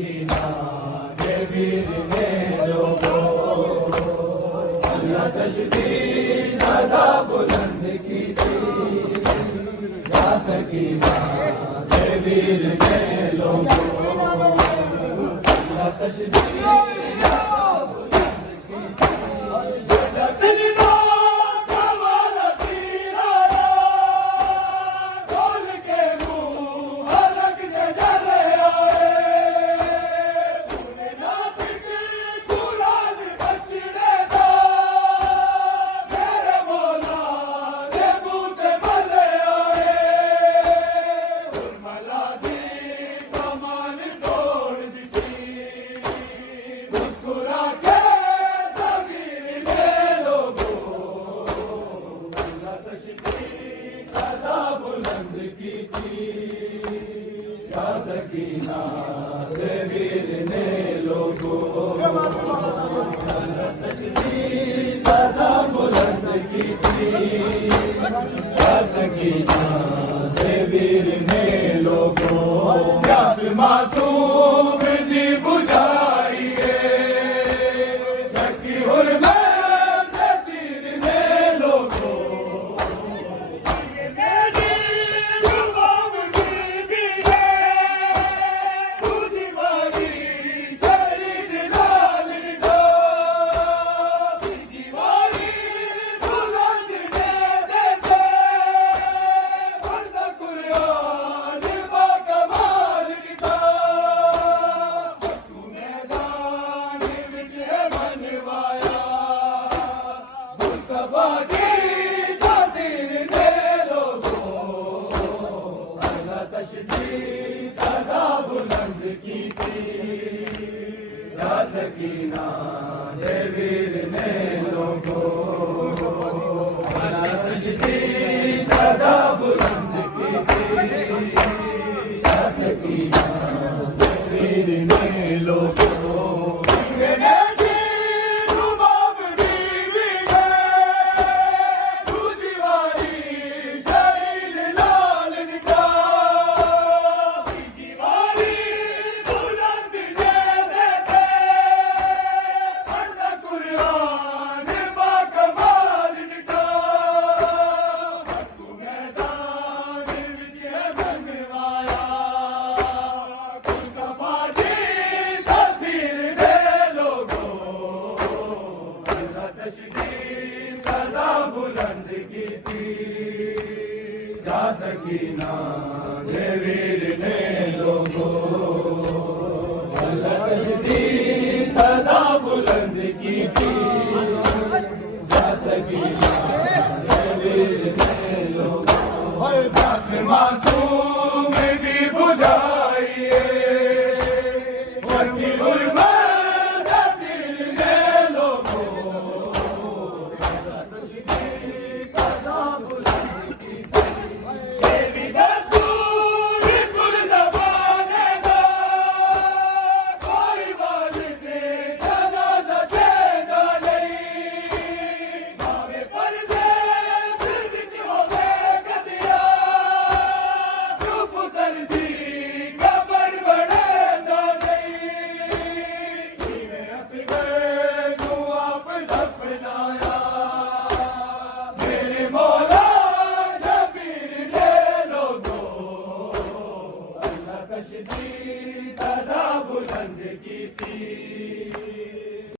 सकीना के वीर ने लोगों अल्लाह तशदीद सदा बुलंद की थी। या सकीना के वीर ने लोगों अल्लाह तशदीद सदा बुलंद की थी। या सकीना के वीर ने लोगों सदा बुलंद की थी। या सकीना के वीर ने लोगों प्यास मासूम दी बुझाइए सकी हुर्मत सदा बुलंद की थी। या सकीना के वीर ने लोगों सदा बुलंद की थी। या सकीना के वीर ने लोगों सदा बुलंद की थी। या सकीना के वीर ने लोगों अल्लाह तशदीद सदा बुलंद की थी। या सकीना के वीर ने लोगों मासूम भी बुझाइए सकी हुर्मत सदा बुलंद की थी।